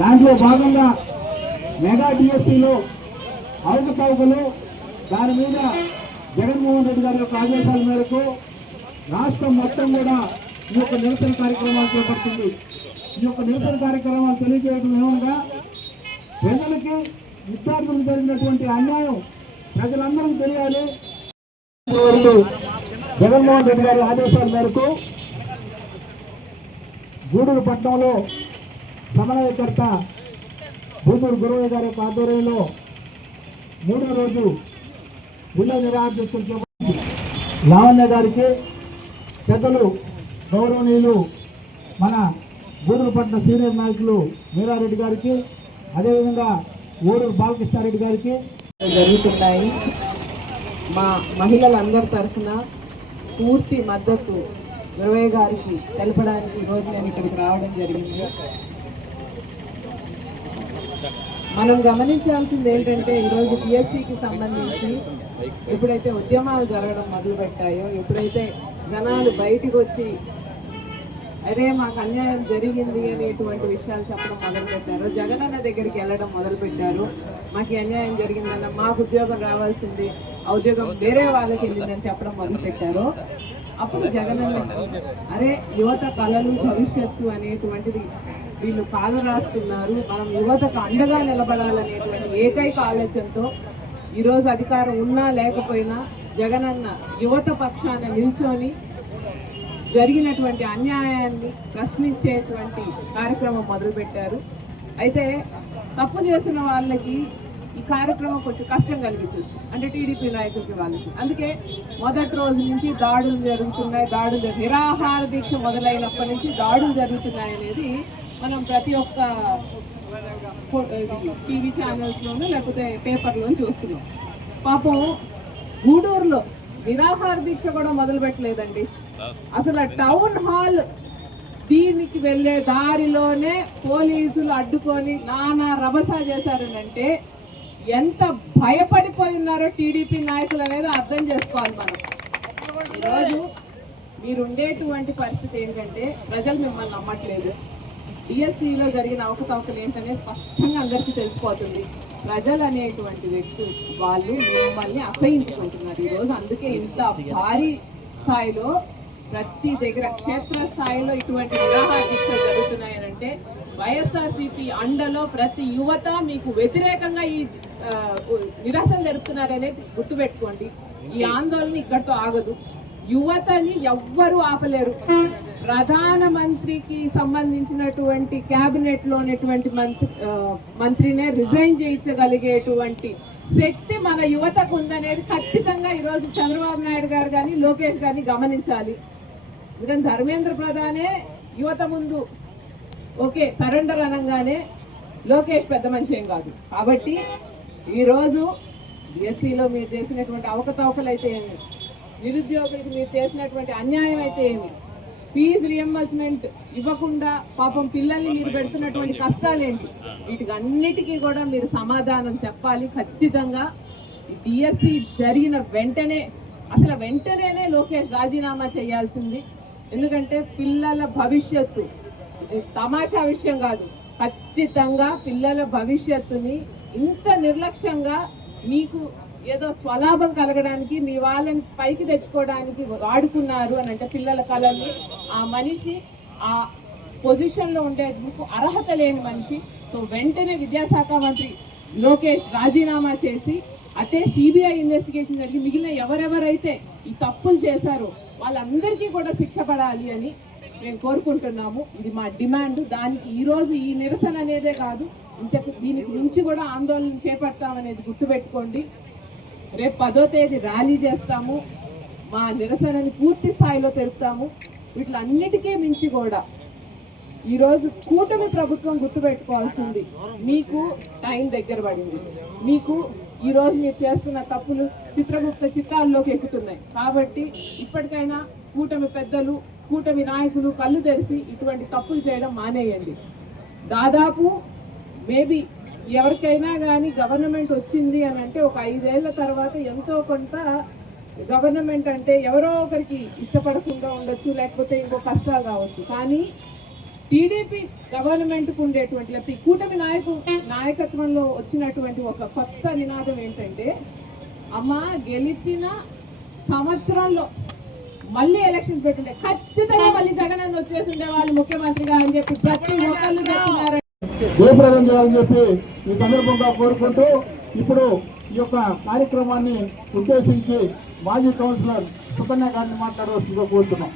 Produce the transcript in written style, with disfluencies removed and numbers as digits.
దాంట్లో భాగంగా మెగా డిఎస్సిలో అవకతవకలు, దాని మీద జగన్మోహన్ రెడ్డి గారి యొక్క ఆదేశాల మేరకు రాష్ట్రం మొత్తం కూడా ఈ యొక్క నిరసన కార్యక్రమాలు చేపడుతుంది. ఈ యొక్క నిరసన కార్యక్రమాలు తెలియజేయడం ఏమనగా, ప్రజలకి విద్యార్థులకు జరిగినటువంటి అన్యాయం ప్రజలందరికీ తెలియాలి. జగన్మోహన్ రెడ్డి గారి ఆదేశాల మేరకు గూడూరు పట్టణంలో సమన్వయకర్త బూదూరు గురవయ్య గారి యొక్క ఆధ్వర్యంలో 3వ రోజు జిల్లా నిరాధ్యక్షులు చేపట్టి లావణ్య గారికి, పెద్దలు గౌరవనీయులు మన గూడూరు పట్టణ సీనియర్ నాయకులు మీరారెడ్డి గారికి, అదేవిధంగా ఊరూరు బాలకృష్ణారెడ్డి గారికి జరుగుతున్నాయి. మా మహిళలందరి తరఫున పూర్తి మద్దతు గురవయ్య గారికి తెలపడానికి ఈరోజు నేను ఇక్కడికి రావడం జరిగింది. మనం గమనించాల్సింది ఏంటంటే, ఈరోజు పిఎస్సికి సంబంధించి ఎప్పుడైతే ఉద్యమాలు జరగడం మొదలుపెట్టాయో, ఎప్పుడైతే జనాలు బయటికి వచ్చి అరే మాకు అన్యాయం జరిగింది అనేటువంటి విషయాలు చెప్పడం మొదలుపెట్టారు, జగనన్న దగ్గరికి వెళ్ళడం మొదలుపెట్టారు, మాకు అన్యాయం జరిగిందన్న, మాకు ఉద్యోగం రావాల్సింది, ఆ ఉద్యోగం వేరే వాళ్ళకి వెళ్ళిందని చెప్పడం మొదలుపెట్టారు. అప్పుడు జగనన్న అరే యువత కళలు భవిష్యత్తు అనేటువంటిది వీళ్ళు పాలు రాస్తున్నారు, మనం యువతకు అండగా నిలబడాలనేటువంటి ఏకైక ఆలోచనతో ఈరోజు అధికారం ఉన్నా లేకపోయినా జగనన్న యువత పక్షాన నిల్చొని జరిగినటువంటి అన్యాయాన్ని ప్రశ్నించేటువంటి కార్యక్రమం మొదలుపెట్టారు. అయితే తప్పు చేసిన వాళ్ళకి ఈ కార్యక్రమం కొంచెం కష్టం కలిగించచ్చు, అంటే టీడీపీ నాయకులకి వాళ్ళకి. అందుకే మొదటి రోజు నుంచి దాడులు జరుగుతున్నాయి, నిరాహార దీక్ష మొదలైనప్పటి నుంచి దాడులు జరుగుతున్నాయి అనేది మనం ప్రతి ఒక్క టీవీ ఛానల్స్లోనూ లేకపోతే పేపర్లోనూ చూస్తున్నాం. పాపం గూడూరులో నిరాహార దీక్ష కూడా మొదలు పెట్టలేదండి. అసలు టౌన్ హాల్ దీనికి వెళ్ళే దారిలోనే పోలీసులు అడ్డుకొని నానా రభసా చేశారనంటే ఎంత భయపడిపోయి ఉన్నారో టీడీపీ నాయకులు అనేది అర్థం చేసుకోవాలి మనం. ఈరోజు మీరు ఉండేటువంటి పరిస్థితి ఏంటంటే, ప్రజలు మిమ్మల్ని నమ్మట్లేదు. డిఎస్సిలో జరిగిన అవకతవకలు ఏంటనేది స్పష్టంగా అందరికీ తెలిసిపోతుంది. ప్రజలు అనేటువంటి వ్యక్తులు వాళ్ళు మిమ్మల్ని అసహించుకుంటున్నారు ఈరోజు. అందుకే ఇంత భారీ స్థాయిలో ప్రతి దగ్గర క్షేత్ర స్థాయిలో ఇటువంటి నిరాహార దీక్షలు జరుగుతున్నాయనంటే, వైఎస్ఆర్సీపీ అండలో ప్రతి యువత మీకు వ్యతిరేకంగా ఈ నిరసన జరుపుతున్నారనేది గుర్తుపెట్టుకోండి. ఈ ఆందోళన ఇక్కడితో ఆగదు. యువతని ఎవ్వరూ ఆపలేరు. ప్రధానమంత్రికి సంబంధించినటువంటి క్యాబినెట్ లో ఉన్నటువంటి మంత్రినే రిజైన్ చేయించగలిగేటువంటి శక్తి మన యువతకు ఉందనేది ఖచ్చితంగా ఈరోజు చంద్రబాబు నాయుడు గారు కానీ లోకేష్ గారిని గమనించాలి. ఎందుకంటే ధర్మేంద్ర ప్రధానే యువత ముందు ఓకే సరెండర్ అనగానే లోకేష్ పెద్ద మనిషి ఏం కాదు. కాబట్టి ఈరోజు బిఎస్సిలో మీరు చేసినటువంటి అవకతవకలు అయితే ఏమి, నిరుద్యోగులకు మీరు చేసినటువంటి అన్యాయం అయితే ఏమి, ఫీజు రియంబర్స్మెంట్ ఇవ్వకుండా పాపం పిల్లల్ని మీరు పెడుతున్నటువంటి కష్టాలేంటి, వీటికి అన్నిటికీ కూడా మీరు సమాధానం చెప్పాలి. ఖచ్చితంగా డిఎస్సి జరిగిన వెంటనే అసలు వెంటనే లోకేష్ రాజీనామా చేయాల్సింది. ఎందుకంటే పిల్లల భవిష్యత్తు ఇది తమాషా విషయం కాదు. ఖచ్చితంగా పిల్లల భవిష్యత్తుని ఇంత నిర్లక్ష్యంగా మీకు ఏదో స్వలాభం కలగడానికి మీ వాళ్ళని పైకి తెచ్చుకోవడానికి వాడుకున్నారు అని అంటే, పిల్లల కళల్ని ఆ మనిషి ఆ పొజిషన్లో ఉండేందుకు అర్హత లేని మనిషి. సో వెంటనే విద్యాశాఖ మంత్రి లోకేష్ రాజీనామా చేసి అటే సిబిఐ ఇన్వెస్టిగేషన్ జరిగి మిగిలిన ఎవరెవరైతే ఈ తప్పులు చేశారో వాళ్ళందరికీ కూడా శిక్ష పడాలి అని మేము కోరుకుంటున్నాము. ఇది మా డిమాండ్. దానికి ఈరోజు ఈ నిరసన అనేదే కాదు, ఇంతకు దీనికి మించి కూడా ఆందోళన చేపడతామనేది గుర్తుపెట్టుకోండి. రేపు 10వ తేదీ ర్యాలీ చేస్తాము, మా నిరసనని పూర్తి స్థాయిలో తెలుపుతాము. వీటిలన్నిటికీ మించి కూడా ఈరోజు కూటమి ప్రభుత్వం గుర్తుపెట్టుకోవాల్సింది, మీకు టైం దగ్గర పడింది. మీకు ఈరోజు మీరు చేస్తున్న తప్పులు చిత్రగుప్త చిత్రాల్లోకి ఎక్కుతున్నాయి. కాబట్టి ఇప్పటికైనా కూటమి పెద్దలు, కూటమి నాయకులు కళ్ళు తెరిచి ఇటువంటి తప్పులు చేయడం మానేయండి. దాదాపు మేబీ ఎవరికైనా కానీ గవర్నమెంట్ వచ్చింది అని అంటే ఒక 5 ఏళ్ల తర్వాత ఎంతో కొంత గవర్నమెంట్ అంటే ఎవరో ఒకరికి ఇష్టపడకుండా ఉండొచ్చు, లేకపోతే ఇంకో కష్టాలు రావచ్చు. కానీ టీడీపీ గవర్నమెంట్కు ఉండేటువంటి లేకపోతే ఈ కూటమి నాయకత్వంలో వచ్చినటువంటి ఒక కొత్త నినాదం ఏంటంటే, అమ్మ గెలిచిన సంవత్సరంలో మళ్ళీ ఎలక్షన్ పెట్టుండే ఖచ్చితంగా మళ్ళీ జగన్ అన్న వచ్చేసి ఉండే వాళ్ళు ముఖ్యమంత్రిగా అని చెప్పి ప్రతి ఒక్కళ్ళు చెప్తున్నారు. జయప్రదం చేయాలని చెప్పి ఈ సందర్భంగా కోరుకుంటూ ఇప్పుడు ఈ యొక్క కార్యక్రమాన్ని ఉద్దేశించి మాజీ కౌన్సిలర్ సుకన్య గారిని మాట్లాడవలసిందిగా కోరుతున్నాం.